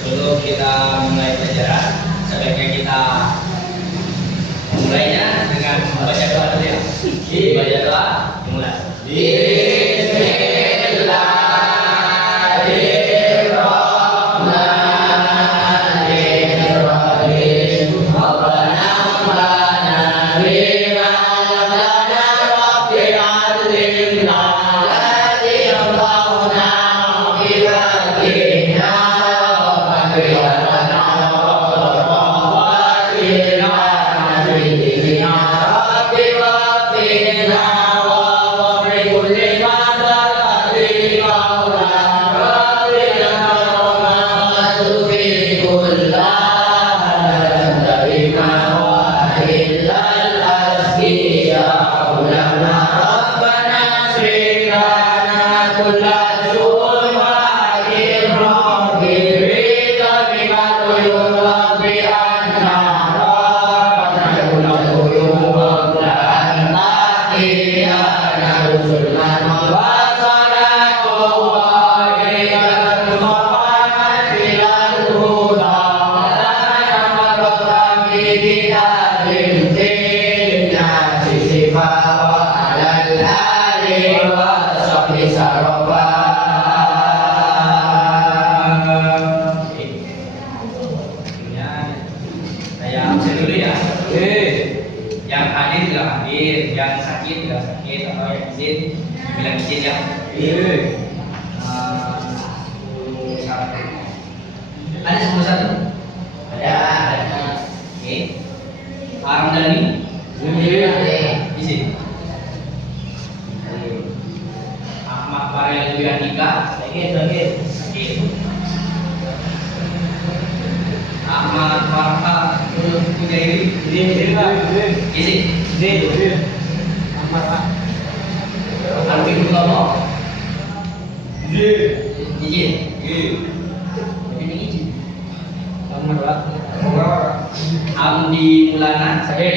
Sebelum kita mulai pelajaran, sebaiknya kita mulainya dengan membaca doa dulu ya. Baca doa, dimulai. Saya absen dulu ya. Yang hadir bilang hadir, yang sakit bilang sakit, atau yang izin bilang izin ya. Ada 11? Ada. Oke. Armdani. Izin. Ahmad Farel Duyandika. Sakit. Ahmad Farha Kudairi. Izin. Ahmad Arifin Utomo. Izin. Amdi Mulana. Sakit.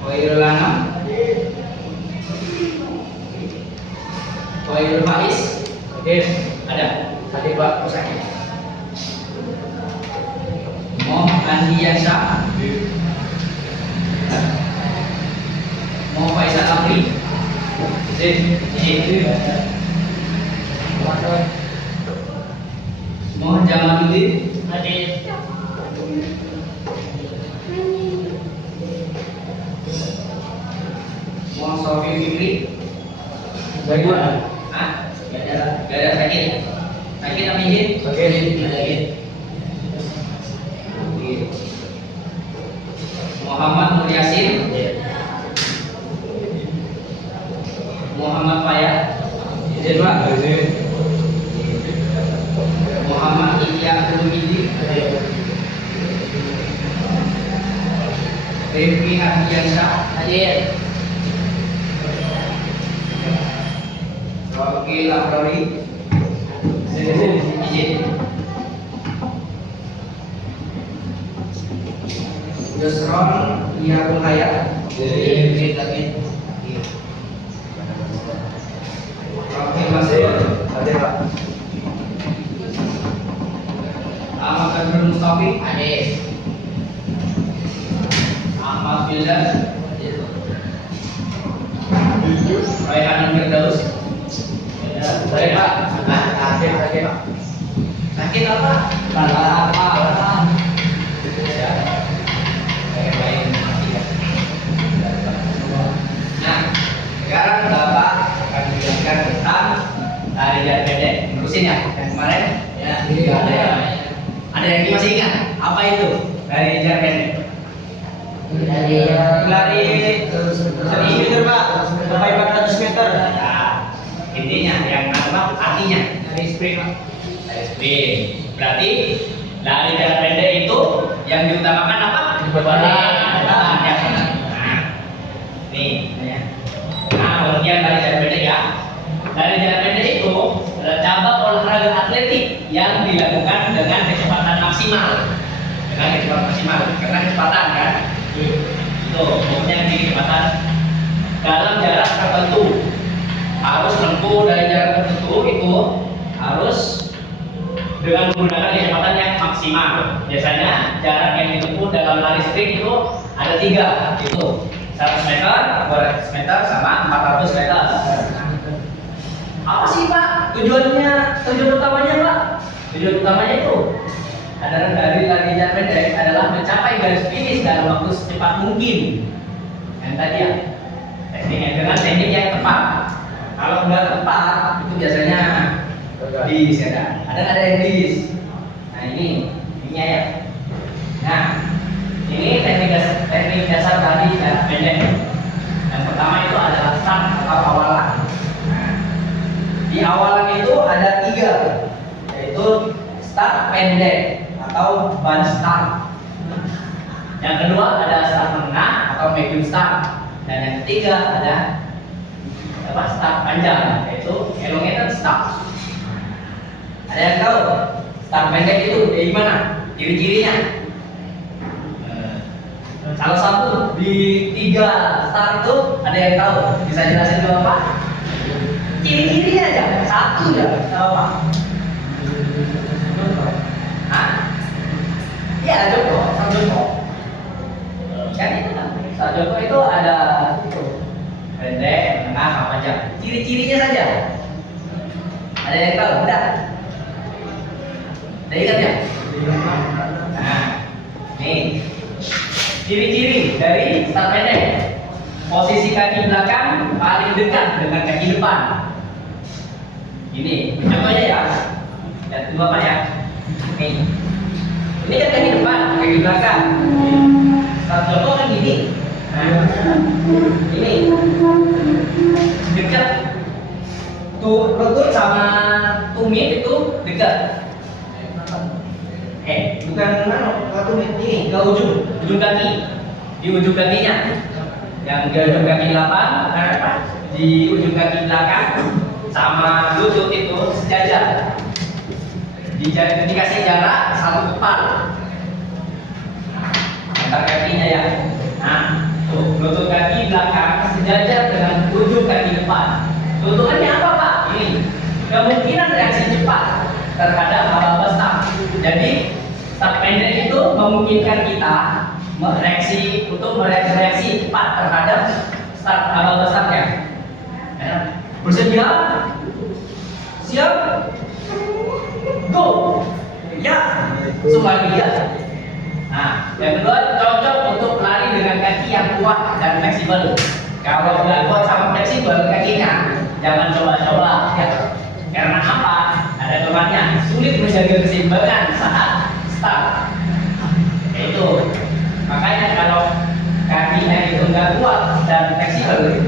Khairul Anam. Khairul Faiz. Ada. Tadi Pak sakit. Moh Andiasa. Moh Faisal Amri. Moh Jamaluddin. Moh Sofi Fikri. Gak ada sakit. Sakit apa izin? Sakit. Muhammad Nur Yasin. Muhammad Fayad. Izin Pak. Muhammad Ilya Ulumidi. Rifki Ardiansyah. Rocky Labrori. Izin. Yusron Iyakul Hayat. Rocky Masir. Ahmad Kadir Mustafi. Ahmad Bildan. Raihan Firdaus. Sakit apa? Nah, sekarang Bapak akan menjelaskan tentang tari jarak pendek. Terusin ya, yang kemarin. Ada yang masih ingat? Apa itu tari jarak pendek? Lari 100 meter Pak, sampai 400 meter. Intinya yang apa? Artinya dari sprint. Berarti lari jarak pendek itu yang diutamakan apa? Beban. Nih, pengertian lari jarak pendek ya. Lari jarak pendek itu adalah cabang olahraga atletik yang dilakukan dengan kecepatan maksimal. Karena kecepatan kan? Itu pokoknya di kecepatan dalam jarak 100 menempuh dari jarak tertentu itu harus dengan menggunakan kecepatan yang maksimal. Biasanya jarak yang ditempuh dalam lari sprint itu ada 3, itu 100 meter, 200 meter, sama 400 meter. Apa sih Pak tujuan utamanya Pak? Tujuan utamanya itu adalah dari lari jarak pendek adalah mencapai garis finish dalam waktu secepat mungkin. Yang tadi ya, tekniknya dengan teknik yang tepat. Kalau nggak tepat itu biasanya ada yang dis. Nah ini ya. Nah ini teknik dasar tadi jarak pendek. Yang pertama itu adalah start atau awalan. Nah, di awalan itu ada 3, yaitu start pendek atau ban start. Yang kedua ada start menengah atau medium start. Dan yang ketiga ada start panjang, yaitu elongated start. Ada yang tahu start pendek itu kayak gimana? Ciri-cirinya? Salah satu di 3 start itu ada yang tahu? Bisa jelasin dulu Pak? Ciri-cirinya aja, satu aja, tahu Pak? Hah? Iya, Joko, Sang Joko. Kan itu kan, Sang Joko itu ada pendek, menengah, sama panjang. Ciri-cirinya saja. Ada yang tahu? Udah. Udah ingat ya? Nah, nih ciri-ciri dari start pendek. Posisi kaki belakang paling dekat dengan kaki depan. Ini contohnya ya. Lihat dulu apa ya? Nih. Ini kan kaki depan, kaki belakang. Start contoh kan gini. Nah, ini dekat. Tuh lutut sama tumit itu dekat. Bukan tumit ini ke ujung kaki. Di ujung kakinya. Yang di ujung kaki 8, di ujung kaki belakang sama lutut itu sejajar. Dikasih jarak 1 kepal antar kakinya ya. Nah, tuh lutut kaki belakang sejajar dengan ujung kaki depan. Tujuannya apa Pak? Ini kemungkinan reaksi cepat terhadap aba start. Jadi start pendek itu memungkinkan kita mereaksi cepat terhadap start aba startnya. Bersedia? Siap? Go! Ya, semuanya dia. Nah, yang kedua cocok untuk lari dengan kaki yang kuat dan fleksibel. Kalau nggak kuat sama fleksibel kakinya, jangan coba-coba. Ya. Karena apa? Ada temannya sulit menjaga keseimbangan saat start. Itu. Makanya kalau kakinya itu nggak kuat dan fleksibel,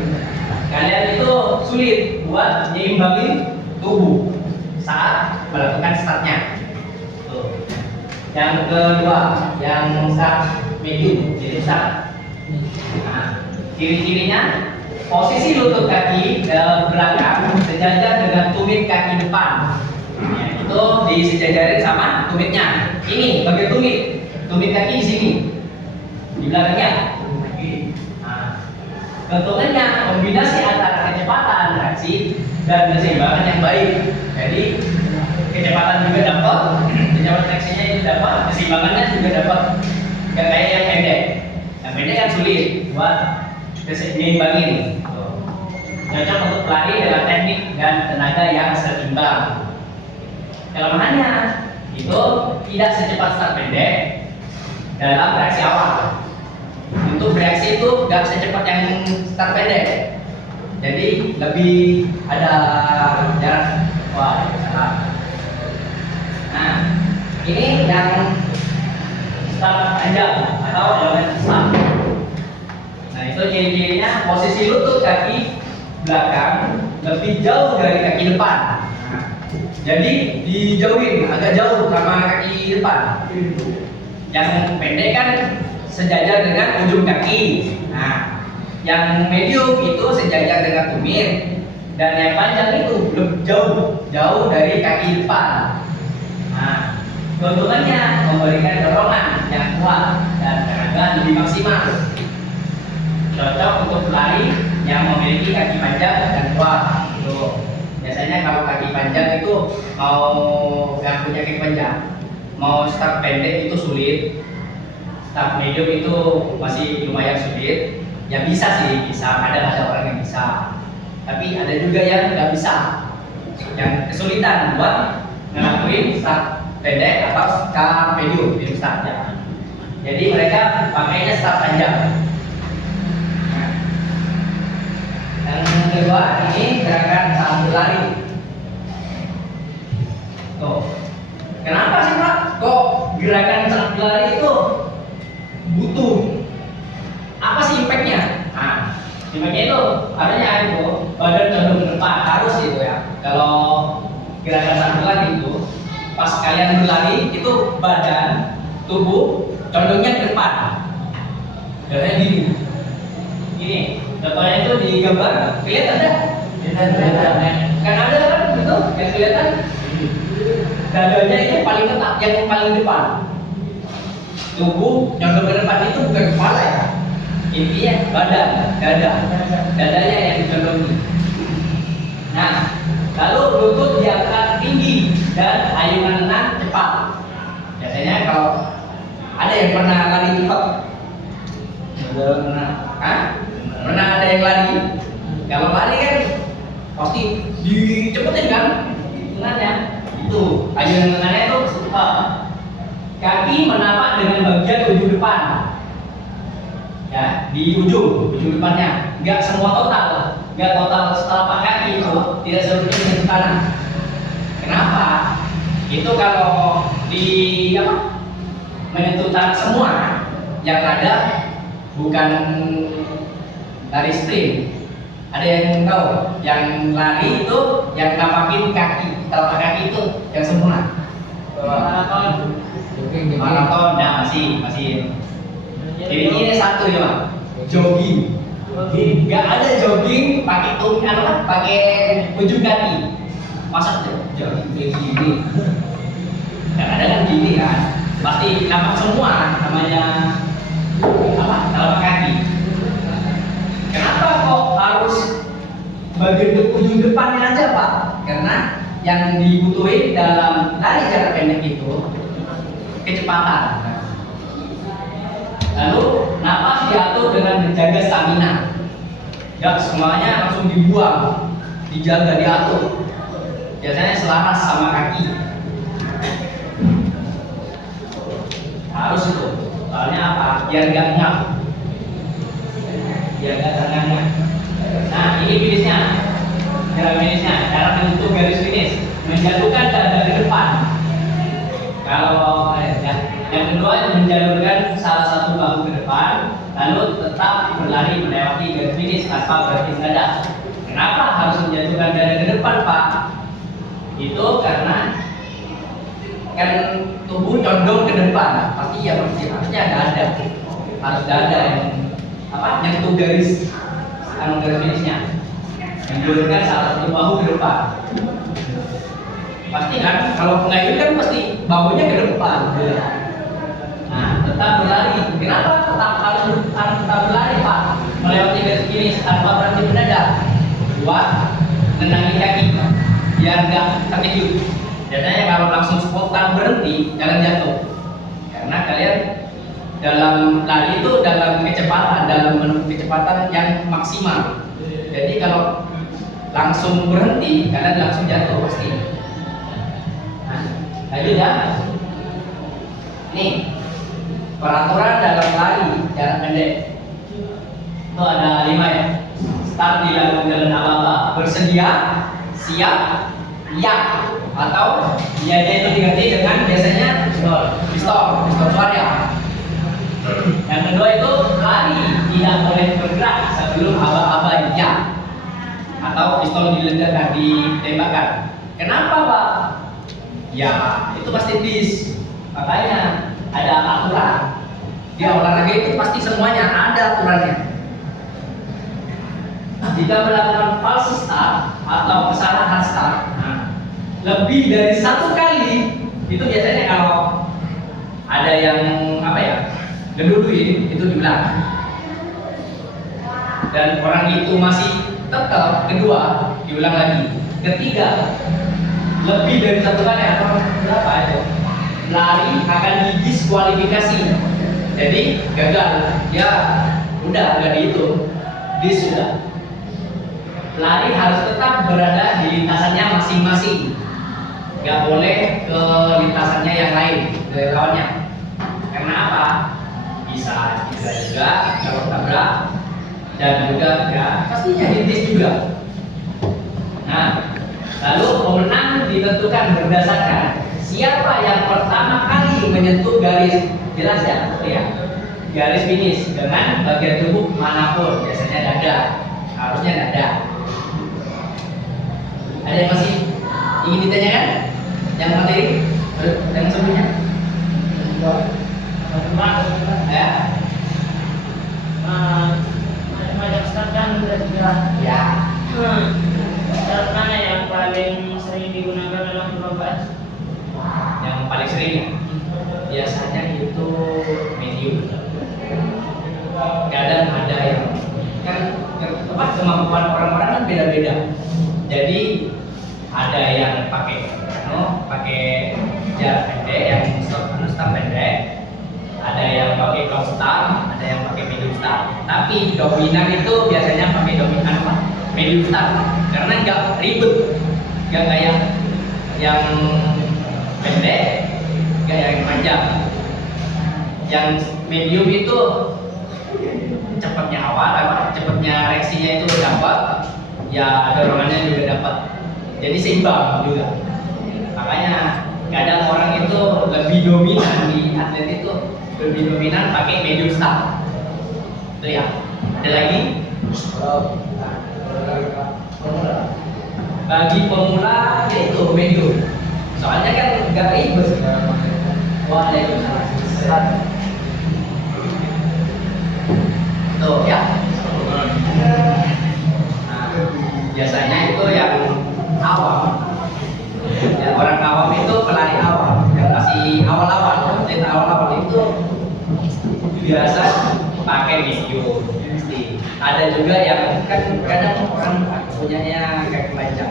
kalian itu sulit buat menyeimbangin tubuh saat melakukan startnya. Tuh. Yang kedua, yang start medium, jadi start. Nah, ciri-cirinya posisi lutut kaki dalam belakang sejajar dengan tumit kaki depan. Ya, itu disejajarin sama tumitnya. Ini bagian tumit kaki di sini, di belakangnya. Nah, keuntungannya kombinasi antara kecepatan reaksi dan keseimbangan yang baik. Jadi kecepatan juga dapat, kecepatan reaksinya itu dapat, keseimbangannya juga dapat. Gak kayak yang pendek. Yang pendek kan sulit buat keseimbangin. Cocok untuk pelari dengan teknik dan tenaga yang seimbang. Kelemahannya itu tidak secepat start pendek dalam reaksi awal. Untuk reaksi itu nggak secepat yang start pendek. Jadi lebih ada jarak. Wah, salah. Nah, ini yang start panjang atau elemen start. Nah, itu ciri-cirinya posisi lutut kaki belakang lebih jauh dari kaki depan. Nah, jadi dijauhin agak jauh sama kaki depan. Yang pendek kan sejajar dengan ujung kaki. Nah, yang medium itu sejajar dengan tumit, dan yang panjang itu jauh dari kaki depan. Nah, keuntungannya memberikan dorongan yang kuat dan tenaga lebih maksimal. Cocok untuk pelari yang memiliki kaki panjang dan kuat. biasanya kalau kaki panjang itu mau yang punya kaki panjang mau start pendek itu sulit, start medium itu masih lumayan sulit. Ya bisa sih, bisa, ada orang yang bisa, tapi ada juga yang nggak bisa, yang kesulitan buat ngelakuin start pendek atau start medium start ya. Jadi mereka pakainya start panjang. Yang kedua ini gerakan saat berlari. Tuh, kenapa sih Pak? Kok gerakan saat berlari itu butuh apa sih impactnya? Nah, impactnya itu adanya itu badan condong ke depan harus itu ya. Kalau gerakan saat berlari itu pas kalian berlari itu badan tubuh condongnya ke depan. Dadanya gini. Contohnya itu di gambar, kelihatan ada? Kan ada kan betul? Yang kelihatan dadanya itu paling ketat, yang paling depan. Tubuh condong ke depan itu bukan kepala ya. Intinya badan, dadanya yang dicondongi. Nah, lalu lutut diangkat tinggi dan ayunan lengan cepat. Biasanya kalau ada yang pernah lari cepat, pernah ada yang lari? Kalau lari kan pasti dicepetin kan lengannya. Itu ayunan lengannya itu kaki menapak dengan bagian ujung depan. Ya, di ujung depannya. Enggak semua total. Enggak total telapak kaki itu tidak seluruhnya dengan kanan. Kenapa? Itu kalau di menyentuh tangan semua yang ada bukan lari sprint. Ada yang tahu? Yang lari itu yang nampakin kaki, telapak kaki itu yang sempurna. Maraton, nah masih. Jadi ini satu ya, Pak. Jogging. Gak ada jogging pakai pakai ujung kaki. Masa jogging kayak gini? Kadang-kadang gini kan. Pasti nampak semua namanya telapak kaki. Kenapa kok harus bagian ujung depannya aja Pak? Karena yang dibutuhin dalam lari jarak pendek itu kecepatan. Lalu napas diatur dengan menjaga stamina. Ya semuanya langsung dibuang, dijaga, diatur. Biasanya selaras sama kaki. Harus itu. Soalnya apa? Biar gak ngap. Biar gak terengah. Nah ini finishnya. Cara finishnya, cara menyentuh garis finish, menjatuhkan dada ke depan. Kalau yang kedua menjalurkan salah satu bahu ke depan, lalu tetap berlari melewati garis finish tanpa berhenti dada. Kenapa harus menjatuhkan dada ke depan Pak? Itu karena kan tubuh condong ke depan, pasti ya harusnya dada, harus dada yang nyentuh garis finishnya, menjulurkan salah satu bahu ke depan. Pasti kan kalau pengayuh kan pasti bahunya ke depan. Nah tetap berlari. Kenapa harus tetap berlari Pak? Melewati garis finish tanpa berhenti mendadak. Buat nenangin kaki biar nggak terkejut. Biasanya kalau langsung spontan berhenti, jangan jatuh. Karena kalian dalam lari itu dalam kecepatan yang maksimal. Jadi kalau langsung berhenti, kalian langsung jatuh pasti. Nah, lanjut ya. Nih, peraturan dalam lari jarak pendek. Itu ada 5 ya. Start dilakukan dengan apa-apa? Bersedia, siap, ya. Atau ya itu diganti dengan biasanya pistol suara. Yang kedua itu lari tidak boleh bergerak sebelum aba-aba ya atau pistol diledakkan, ditembakkan. Kenapa Pak? Ya itu pasti bis, makanya ada aturan. Di olahraga itu pasti semuanya ada aturannya. Jika melakukan false start atau kesalahan start, lebih dari 1 kali itu biasanya kalau ada yang ngeduluin itu di belakang dan orang itu masih tetap kedua diulang lagi. Ketiga, lebih dari satu kali atau berapa aja, lari akan didiskualifikasi. Jadi gagal, ya udah nggak dihitung, sudah. Lari harus tetap berada di lintasannya masing-masing, nggak boleh ke lintasannya yang lain dari lawannya. Karena apa? Bisa juga kalau tabrak, dan juga ya pastinya hintis juga. Nah, lalu pemenang ditentukan berdasarkan siapa yang pertama kali menyentuh garis, jelas ya? Ya, garis finish dengan bagian tubuh manapun, biasanya dada, harusnya dada. Ada yang masih ingin ditanyakan? Yang materi? Yang sebelumnya? Ya. Banyak start kan udah dibilang. Ya. Start mana yang paling sering digunakan dalam perobat? Yang paling sering biasanya itu medium. Kadang ada yang kan kemampuan orang-orang kan beda-beda. Jadi ada yang pakai jarak pendek, yang start pendek, ada yang pakai long start, ada yang pakai medium start. Tapi dominan itu biasanya pakai dominan medium start karena nggak ribet, nggak kayak yang pendek, kayak yang panjang. Yang medium itu cepatnya awal, cepatnya reaksinya itu dapat, ya dorongannya juga dapat. Jadi seimbang juga. Makanya kadang orang itu lebih dominan di atlet itu lebih dominan pakai medium start. Itu ya. Ada lagi? Bagi pemula yaitu medium. Soalnya kan nggak ribet. Waalaikumsalam. Tuh ya. Nah, biasanya itu yang awam. Ya, orang awam itu pelari awam yang masih awal-awal, atlet awal-awal itu biasa pakai medium. Ada juga yang kan kadang orang punyanya kaki panjang.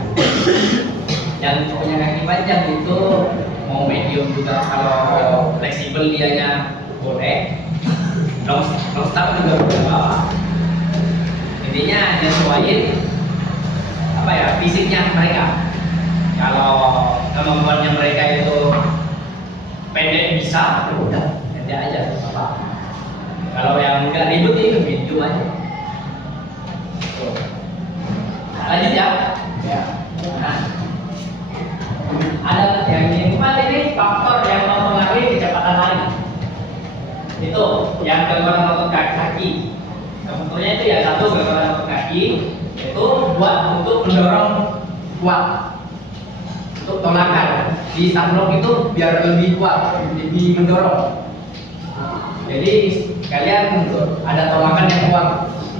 Yang punya kaki panjang itu mau medium juga, kalau fleksibel dianya boleh. Long start juga boleh bawa. Intinya nyesuaiin apa ya fisiknya mereka. Kalau kemampuannya mereka itu pendek bisa, ya udah pendek aja, apa. Kalau yang nggak ribet itu medium aja. Nah, lanjut ya. Nah, ada yang keempat ini faktor yang mempengaruhi kecepatan lari. Itu yang gangguan otot kaki. Sebetulnya itu ya satu gangguan otot kaki, itu buat untuk mendorong kuat. Untuk tolakan di start itu biar lebih kuat, lebih mendorong. Jadi kalian ada tolakan yang kuat.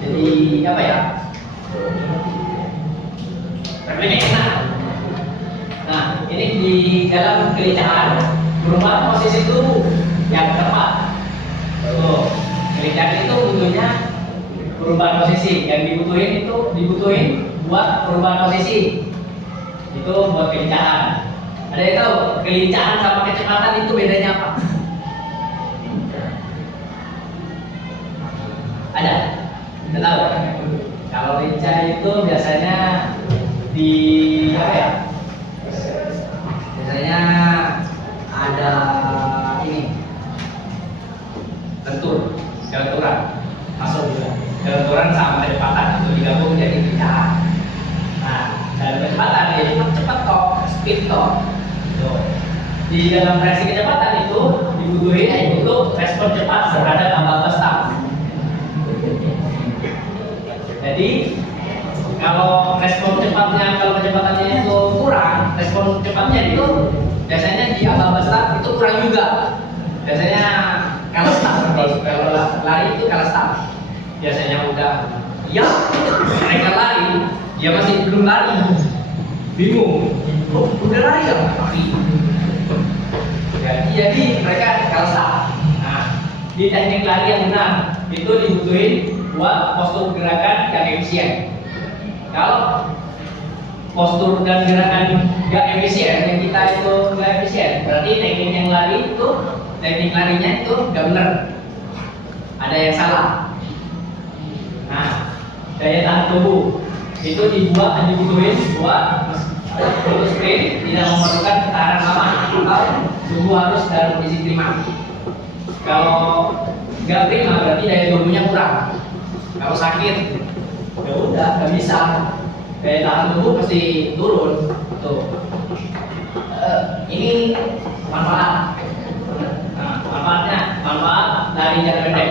Jadi apa ya? Rasanya enak. Nah, ini di dalam kelincahan berubah posisi tubuh yang tepat. Tuh, kelincahan itu butuhnya perubahan posisi. Yang dibutuhin buat perubahan posisi. Itu buat kelincahan. Ada yang tahu kelincahan sama kecepatan itu bedanya apa? Ada? Tidak tahu? Kalau lincah itu biasanya di apa ya? Biasanya ada ini lenturan masuk juga. Lenturan sama kecepatan itu digabung jadi kelincahan. Nah, dalam kecepatan ya cepat kok, speed kok. Di dalam reaksi kecepatan itu dibutuhin untuk respon cepat terhadap ambang start. Jadi kalau kecepatannya itu kurang, respon cepatnya itu biasanya di ambang start itu kurang juga. Biasanya kalah start, kalau lari itu kalah start. Biasanya udah ya mereka lari, dia masih belum lari, bingung. Oh, udah lari ya? Lari. Jadi mereka kalah start. Nah, di teknik lari yang benar itu dibutuhin buat postur gerakan yang efisien. Kalau postur dan gerakan nggak efisien, yang kita itu nggak efisien, berarti teknik yang lari itu, teknik larinya itu nggak benar, ada yang salah. Nah, daya tahan tubuh itu dibutuhin buat untuk sprint tidak memerlukan ketahanan lama atau tubuh harus dalam kondisi prima. Kalau nggak prima berarti daya tubuhnya kurang. Kalau sakit ya udah nggak bisa, daya tahan tubuh pasti turun. Tuh, ini manfaat. Nah, manfaat dari jarak pendek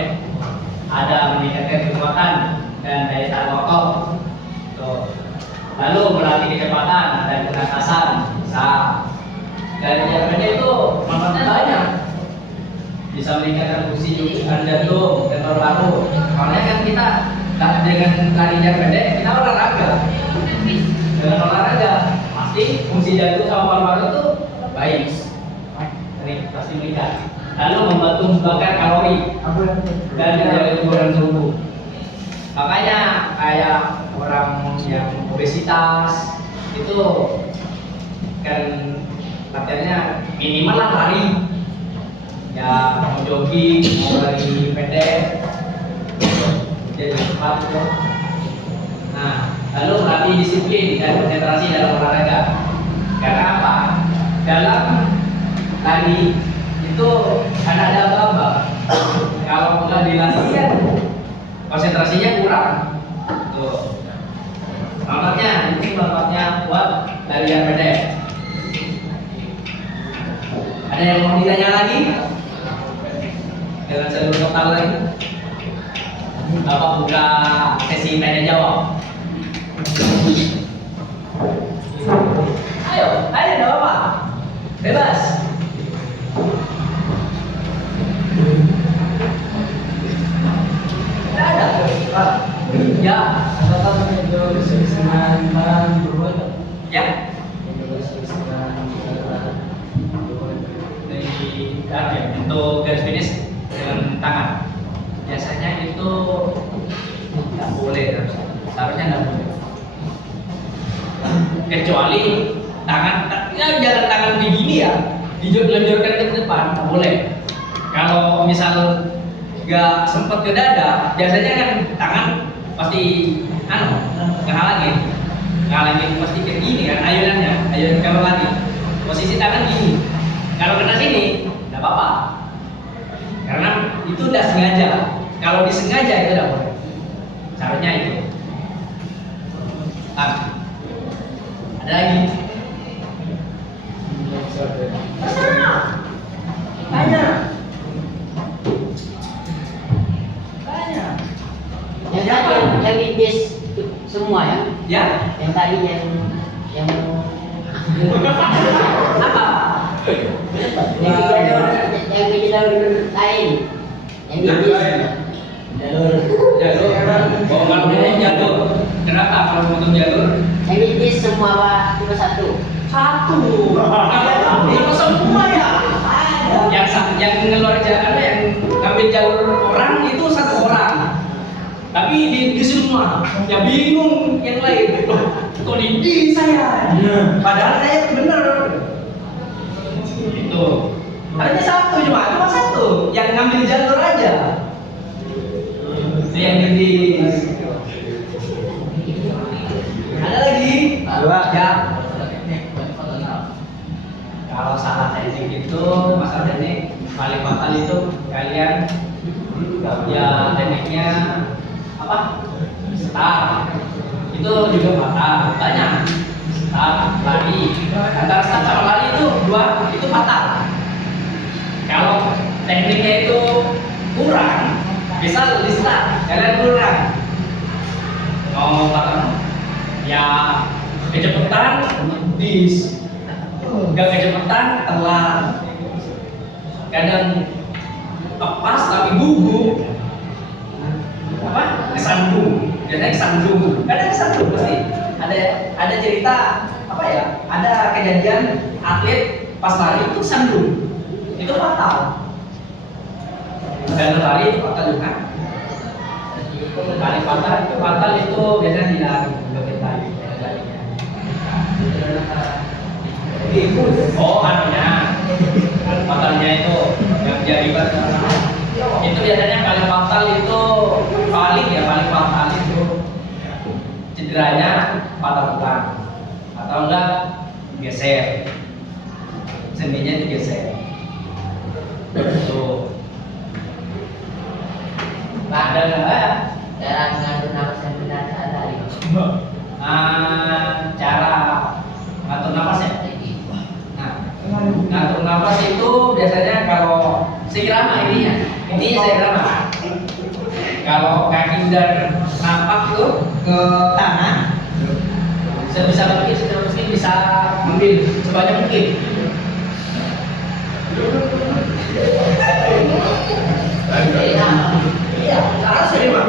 ada meningkatkan kekuatan dan daya tahan otot. Tuh. Lalu melatih kecepatan dan ketangkasan. Bisa. Dari jarak pendek itu manfaatnya banyak. Bisa meningkatkan fungsi jantung dan paru-paru. Soalnya kan kita dengan lari jarak pendek kita olahraga. Dengan olahraga pasti fungsi jantung sama paru-paru itu baik. Ini pasti meningkat. Lalu membantu membakar kalori dan menjaga kebugaran tubuh. Makanya kayak orang yang obesitas itu kan latihannya minimal lah lari, ya mau jogging, mau lari pendek, jadi cepat gitu. Nah, lalu melatih disiplin dan konsentrasi dalam olahraga. Karena apa? Dalam lari itu ada apa? Kalau nggak dilatih kan konsentrasinya kurang. Tuh. Manfaatnya buat larian pendek. Ada yang mau ditanya lagi? Dengan jalur total lagi. Bapak buka sesi tanya jawab. Ayo, enggak apa-apa. Bebas. Ada. Ya, Catatan meja kesenangan berbuat. ya. Untuk garis finish dengan tangan. Biasanya itu nggak boleh, seharusnya nggak boleh. Kecuali tangan, ya jangan tangan begini ya, dilanjutkan ke depan, nggak boleh. Kalau misal nggak sempet ke dada, biasanya kan tangan pasti ngehalangin pasti kayak gini kan ayunan kalau lari posisi tangan gini, kalau kena sini nggak apa-apa karena itu udah sengaja. Kalau disengaja itu udah boleh, caranya itu. Ada lagi? Tanya. Yang tadi yang di bis semua ya? Ya? Yang tadi yang Apa? yang di jalur lain, yang di bis Jalur. Bawa malamnya jalur. Kenapa kalau untuk jalur? yang di bis semua Pak, cuma satu. Itu semua ya. Yang ngeluar jalan, yang ngambil jalur orang itu satu orang. Tapi di semua, ya bingung yang lain. Kok di saya? Padahal saya bener. Itu. Hanya satu cuma satu. Yang ngambil jalur aja. Itu yang di. Ada lagi? Ya. Kalau salah teknik itu, masalah teknik paling fatal itu kalian ya tekniknya apa? Start. Itu juga fatal. Banyak. Start, lari. Antara start sama lari itu itu fatal. Kalau tekniknya itu kurang, bisa di start. Kalian kurang. Mau ya kecepatan bis. Enggak kecepatan telat, kadang lepas tapi gugup kesandung, biasanya kesandung, kadang kesandung pasti ada cerita apa ya, ada kejadian atlet pas lari itu kesandung, itu fatal, dan lari itu fatal juga. Lari fatal itu biasanya di lari, Oh, anunya. Fatalnya itu yang jadi itu biasanya paling fatal itu paling fatal itu cederanya patah tulang atau enggak geser sendinya digeser tuh. Ada nggak Cara mengatur nafas yang benar saat hari. cara ngatur nafas ya? Nah, ngatur nafas itu biasanya kalau seirama ini seirama. Kalau kaki udah napak itu ke tangan, sebisa mungkin bisa ambil sebanyak mungkin. Iya, harus terima.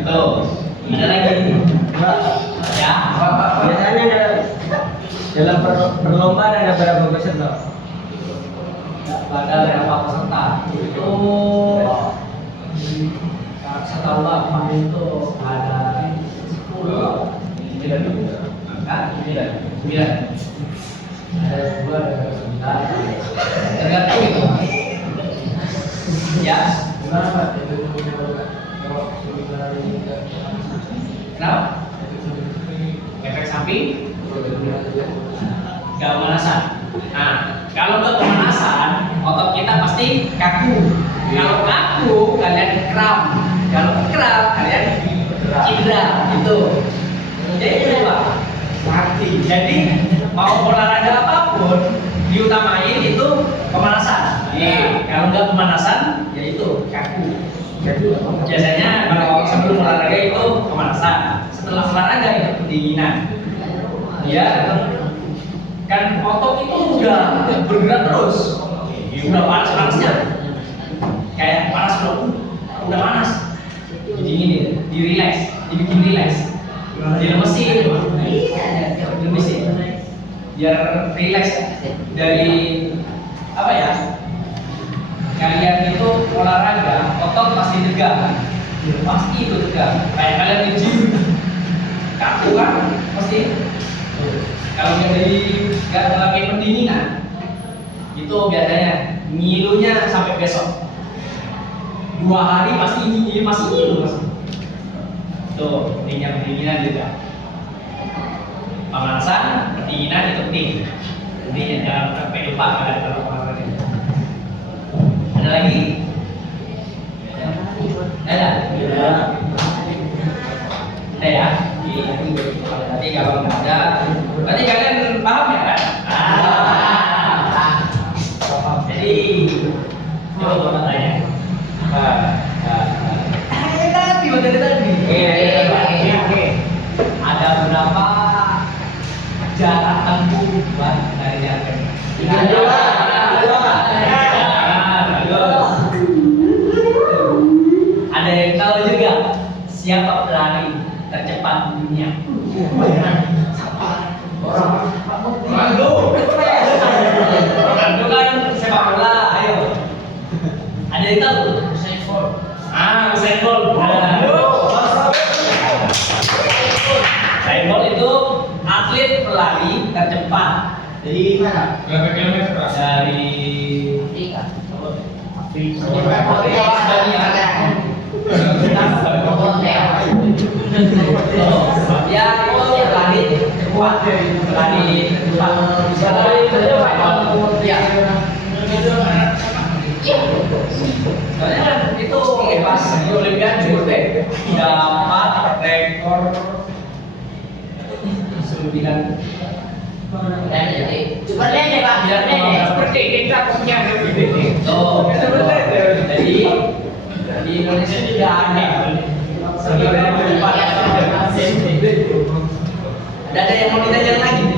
Tuh, ada lagi. Ya, Biasanya dalam perlombaan ada berapa peserta? ada berapa peserta? Itu setahu Bapak itu ada 10. 9. Kan? 9. Ada 2, ada 9. Tergantung itu. Ya. Kenapa? Efek samping? Gak pemanasan. Nah, kalau untuk pemanasan, otot kita pasti kaku. Kalau kaku, kalian kram. Kalau kram, kalian cedera. Itu. Jadi itu Pak. Mati. Jadi mau olahraga apapun, diutamain itu pemanasan. Kalau nggak pemanasan, ya itu kaku. Biasanya kalau sebelum olahraga itu pemanasan. Setelah olahraga itu pendinginan. Ya, kan otot itu udah bergerak terus, udah panas-panasnya, kayak panas udah panas, dingin, di relax, dibikin relax, dilemesin, biar relax dari apa ya? Kalian itu olahraga, otot pasti tegang, pasti itu tegang, kayak kalian di gym, kaku kan, pasti. Kalau yang nggak ngelakuin pendinginan, itu biasanya ngilunya sampai besok. 2 hari pasti masih ngilu mas. Tuh, pendinginan juga. Pemanasan, pendinginan itu penting. Intinya jangan sampai lupa kalau olahraga. Ada lagi? Ada? Ada ya? Nanti kalau nggak ada, berarti kalian paham ya kan? Jadi, coba tanya. Tadi. Ada berapa jarak tempuh buat dari Jakarta? Ada yang tahu juga siapa pelari tercepat di dunia? Ronaldo kan sepak bola, ayo. Ada yang tahu? Usain Bolt. Usain Bolt. Usain Bolt itu atlet pelari tercepat. Dari mana? Berapa kilometer? Dari Ya itu lari kuat, lari cepat. Ya. Soalnya kan itu pas di Olimpiade dapat rekor 9. Super Dede Pak, Super Dede. Seperti kita punya jadi di Indonesia tidak ada. Ada yang mau ditanya lagi?